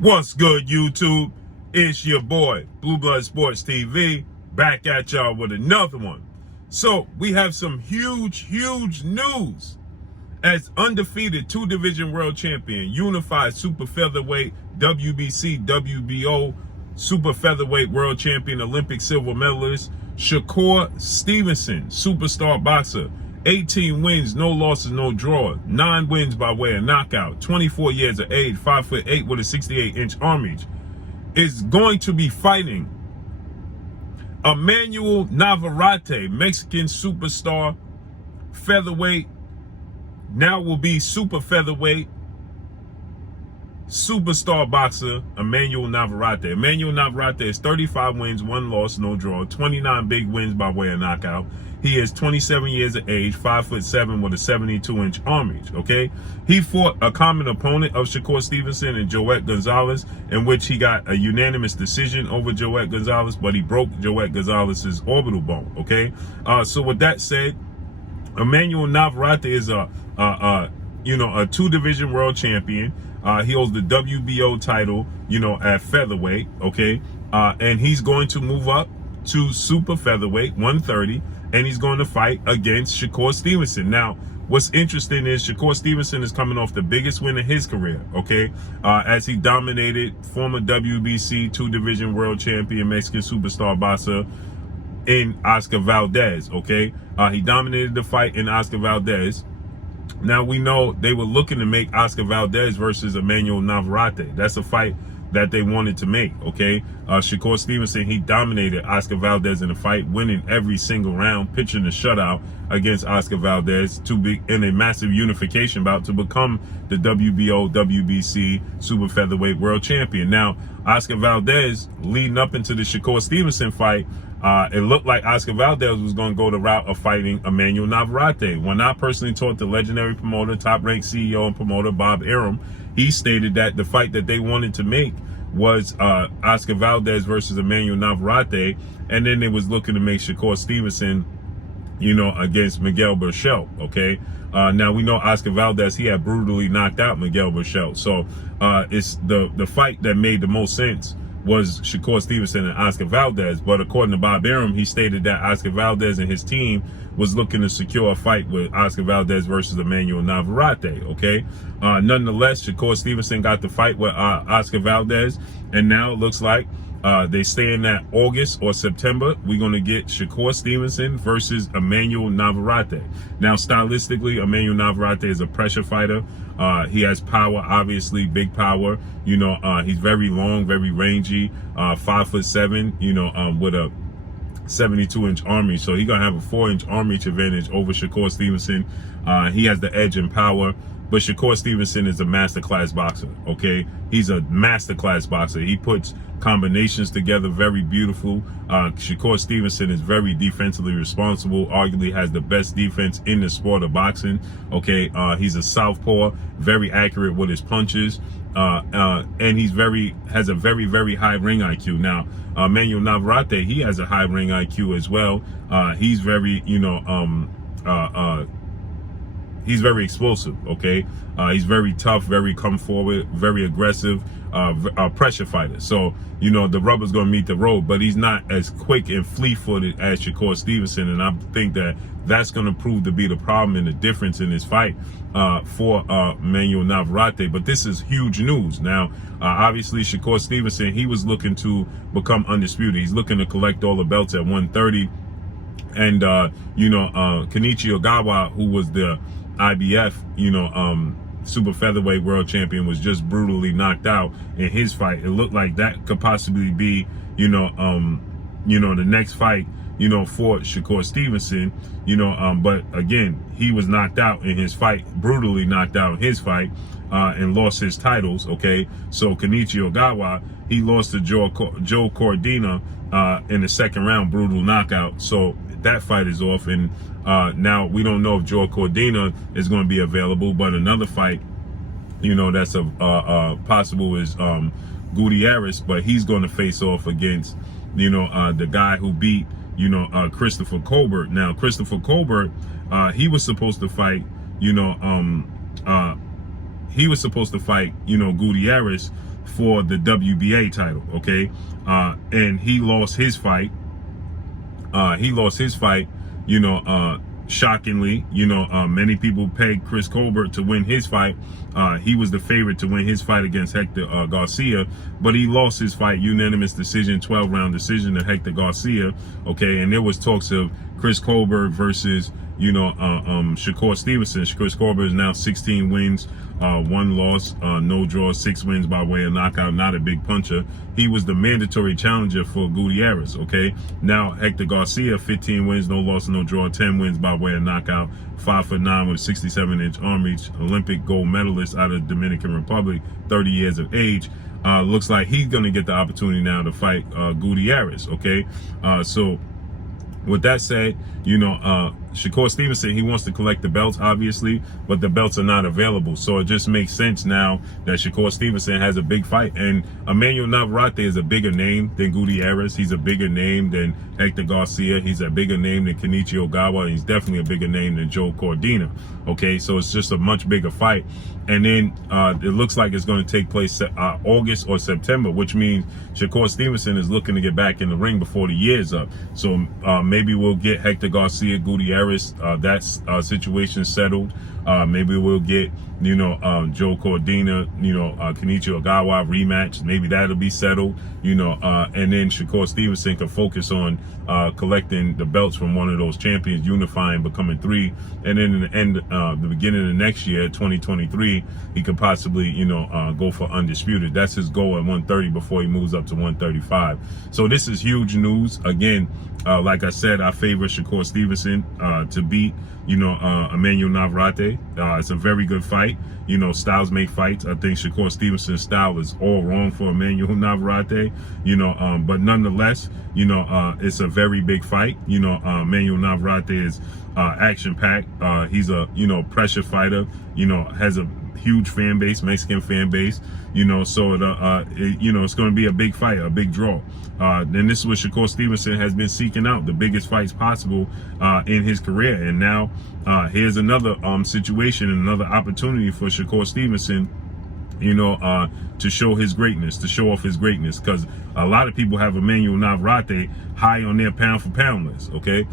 What's good, YouTube? It's your boy, Blue Blood Sports TV, back at y'all with another one. So, we have some huge news. As undefeated two-division world champion, unified super featherweight, WBC, WBO, super featherweight world champion, Olympic silver medalist, Shakur Stevenson, superstar boxer, 18 wins, no losses, no draw, 9 wins by way of knockout, 24 years of age, 5'8" with a 68-inch arm reach, is going to be fighting Emmanuel Navarrete, Mexican superstar featherweight, now will be super featherweight, superstar boxer Emmanuel Navarrete. Emmanuel Navarrete is 35 wins, 1 loss, no draw, 29 big wins by way of knockout. He is 27 years of age, 5'7" with a 72-inch arm reach, okay? He fought a common opponent of Shakur Stevenson and Joet Gonzalez, in which he got a unanimous decision over Joet Gonzalez, but he broke Joet Gonzalez's orbital bone, okay? So with that said, Emmanuel Navarrete is a two-division world champion. He holds the WBO title, at featherweight, okay? And he's going to move up to super featherweight, 130, and he's going to fight against Shakur Stevenson. Now, what's interesting is Shakur Stevenson is coming off the biggest win of his career, okay? As he dominated former WBC two-division world champion, Mexican superstar boxer in Oscar Valdez, okay? He dominated the fight in Oscar Valdez. Now, we know they were looking to make Oscar Valdez versus Emmanuel Navarrete. That's a fight that they wanted to make, okay? Shakur Stevenson, he dominated Oscar Valdez in the fight, winning every single round, pitching the shutout against Oscar Valdez to be in a massive unification bout to become the WBO, WBC super featherweight world champion. Now, Oscar Valdez, leading up into the Shakur Stevenson fight, it looked like Oscar Valdez was going to go the route of fighting Emmanuel Navarrete. When I personally talked to legendary promoter, top-ranked CEO and promoter Bob Arum, he stated that the fight that they wanted to make was Oscar Valdez versus Emmanuel Navarrete, and then they was looking to make Shakur Stevenson, against Miguel Berchelt, okay? Now, we know Oscar Valdez, he had brutally knocked out Miguel Berchelt, so it's the fight that made the most sense was Shakur Stevenson and Oscar Valdez. But according to Bob Arum, he stated that Oscar Valdez and his team was looking to secure a fight with Oscar Valdez versus Emmanuel Navarrete, okay? Nonetheless, Shakur Stevenson got the fight with Oscar Valdez, and now it looks like they stay in that August or September. We're going to get Shakur Stevenson versus Emmanuel Navarrete. Now, stylistically, Emmanuel Navarrete is a pressure fighter. He has power, obviously, big power. He's very long, very rangy, 5'7", with a 72-inch arm reach. So he's going to have a 4-inch arm reach advantage over Shakur Stevenson. He has the edge in power. But Shakur Stevenson is a masterclass boxer, okay? He's a masterclass boxer. He puts combinations together very beautiful. Shakur Stevenson is very defensively responsible, arguably has the best defense in the sport of boxing, okay? He's a southpaw, very accurate with his punches, and has a very high ring IQ. Now, Emmanuel Navarrete, he has a high ring IQ as well. He's very, he's very explosive, okay? He's very tough, very come forward, very aggressive, pressure fighter. So, the rubber's going to meet the road, but he's not as quick and fleet-footed as Shakur Stevenson, and I think that that's going to prove to be the problem and the difference in this fight for Emmanuel Navarrete. But this is huge news. Now, obviously, Shakur Stevenson, he was looking to become undisputed. He's looking to collect all the belts at 130. And, Kenichi Ogawa, who was the IBF, super featherweight world champion, was just brutally knocked out in his fight. It looked like that could possibly be, the next fight, for Shakur Stevenson, but again, he was knocked out in his fight, brutally knocked out in his fight, and lost his titles, okay? So Kenichi Ogawa, he lost to Joe Cordina in the second round, brutal knockout. So that fight is off, and now we don't know if Joe Cordina is going to be available, but another fight, that's possible is Gutierrez, but he's going to face off against, the guy who beat, Christopher Colbert. Now, Christopher Colbert, he was supposed to fight, Gutierrez for the WBA title, okay? And he lost his fight. You know, shockingly, you know, many people pegged Chris Colbert to win his fight. He was the favorite to win his fight against Hector Garcia, but he lost his fight, unanimous decision, 12-round decision to Hector Garcia, okay? And there was talks of Chris Colbert versus, you know, Shakur Stevenson. Chris Colbert is now 16 wins, 1 loss, no draw, 6 wins by way of knockout, not a big puncher. He was the mandatory challenger for Gutierrez, okay? Now, Hector Garcia, 15 wins, no loss, no draw, 10 wins by way of knockout, 5'9" with a 67-inch arm reach, Olympic gold medalist out of the Dominican Republic, 30 years of age. Looks like he's going to get the opportunity now to fight Gutierrez, okay? So with that said, you know, Shakur Stevenson, he wants to collect the belts, obviously, but the belts are not available. So it just makes sense now that Shakur Stevenson has a big fight. And Emmanuel Navarrete is a bigger name than Gutierrez. He's a bigger name than Hector Garcia. He's a bigger name than Kenichi Ogawa. And he's definitely a bigger name than Joe Cordina. Okay, so it's just a much bigger fight. And then it looks like it's going to take place August or September, which means Shakur Stevenson is looking to get back in the ring before the year's up. So maybe we'll get Hector Garcia, Gutierrez, that situation settled. Maybe we'll get, you know, Joe Cordina, you know, Kenichi Ogawa rematch. Maybe that'll be settled, you know, and then Shakur Stevenson can focus on collecting the belts from one of those champions, unifying, becoming 3. And then in the end, the beginning of next year, 2023, he could possibly, you know, go for undisputed. That's his goal at 130 before he moves up to 135. So this is huge news. Again, like I said, I favor Shakur Stevenson to beat, you know, Emmanuel Navarrete. It's a very good fight. You know, styles make fights. I think Shakur Stevenson's style is all wrong for Emmanuel Navarrete, you know, but nonetheless, you know, it's a very big fight. You know, Emmanuel Navarrete is action-packed. He's a, you know, pressure fighter, you know, has a huge fan base, Mexican fan base, you know, so you know, it's going to be a big fight, a big draw. Then this is what Shakur Stevenson has been seeking out, the biggest fights possible in his career. And now here's another situation, another opportunity for Shakur Stevenson, you know, to show his greatness, to show off his greatness, because a lot of people have Emmanuel Navarrete high on their pound for pound list, okay?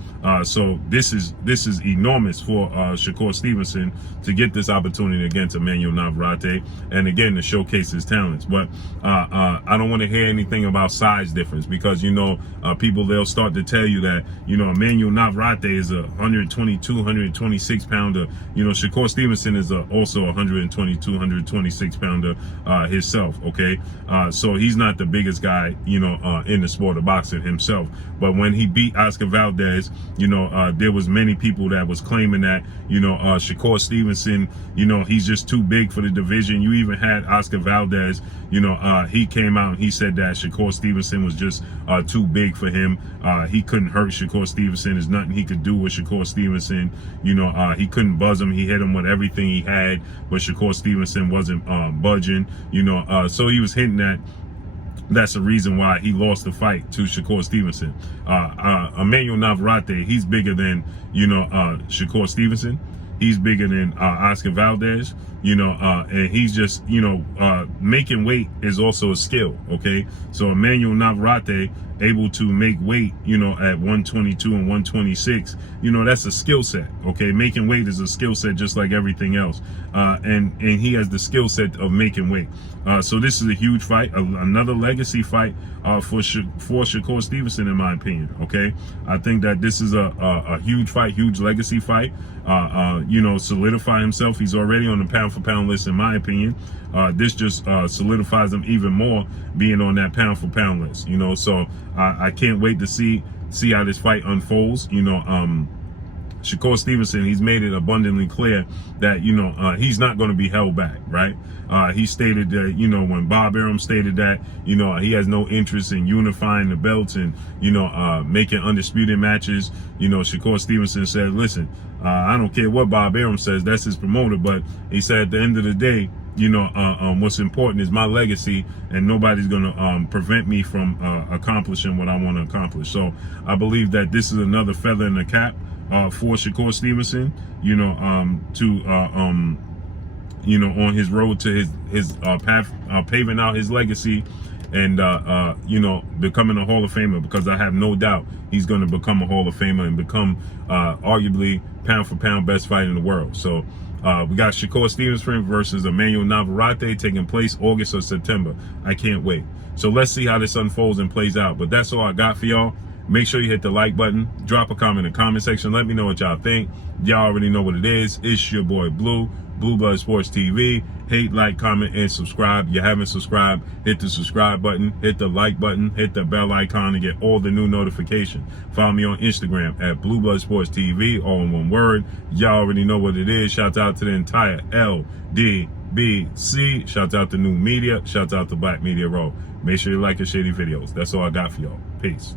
So this is enormous for Shakur Stevenson to get this opportunity against Emmanuel Navarrete, and again, to showcase his talents. But I don't want to hear anything about size difference, because, you know, people, they'll start to tell you that, you know, Emmanuel Navarrete is a 122, 126 pounder. You know, Shakur Stevenson is also a 122, 126 pounder himself, okay? So he's not the biggest guy, you know, in the sport of boxing himself. But when he beat Oscar Valdez, you know, there was many people that was claiming that, you know, Shakur Stevenson, you know, he's just too big for the division. You even had Oscar Valdez, you know, he came out and he said that Shakur Stevenson was just too big for him. He couldn't hurt Shakur Stevenson. There's nothing he could do with Shakur Stevenson. You know, he couldn't buzz him. He hit him with everything he had, but Shakur Stevenson wasn't budging, you know, so he was hinting at that's the reason why he lost the fight to Shakur Stevenson. Emmanuel Navarrete, he's bigger than, you know, Shakur Stevenson. He's bigger than Oscar Valdez, you know, and he's just, you know, making weight is also a skill, okay? So Emmanuel Navarrete able to make weight, you know, at 122 and 126, you know, that's a skill set, okay? Making weight is a skill set just like everything else. And he has the skill set of making weight. So this is a huge fight, another legacy fight for Shakur Stevenson, in my opinion, okay? I think that this is a huge fight, huge legacy fight. You know, solidify himself. He's already on the pound for pound list, in my opinion. This just solidifies him even more being on that pound for pound list, you know. So I can't wait to see how this fight unfolds. You know, Shakur Stevenson, he's made it abundantly clear that, you know, he's not going to be held back, right? He stated that, you know, when Bob Arum stated that, you know, he has no interest in unifying the belts and, you know, making undisputed matches. You know, Shakur Stevenson said, listen, I don't care what Bob Arum says, that's his promoter, but he said at the end of the day, you know, what's important is my legacy, and nobody's going to prevent me from accomplishing what I want to accomplish. So I believe that this is another feather in the cap for Shakur Stevenson, you know, to you know, on his road to his path, paving out his legacy, and you know, becoming a Hall of Famer, because I have no doubt he's going to become a Hall of Famer and become arguably pound for pound best fighter in the world. So we got Shakur Stevenson versus Emmanuel Navarrete taking place August or September. I can't wait. So let's see how this unfolds and plays out. But that's all I got for y'all. Make sure you hit the like button, drop a comment in the comment section, let me know what y'all think. Y'all already know what it is. It's your boy Blue Blood Sports TV. Hate, like, comment, and subscribe. You haven't subscribed, hit the subscribe button, hit the like button, hit the bell icon to get all the new notifications. Follow me on Instagram at Blue Blood Sports TV, all in one word. Y'all already know what it is. Shout out to the entire LDBC. Shout out to New Media. Shout out to Black Media Row. Make sure you like and share these videos. That's all I got for y'all. Peace.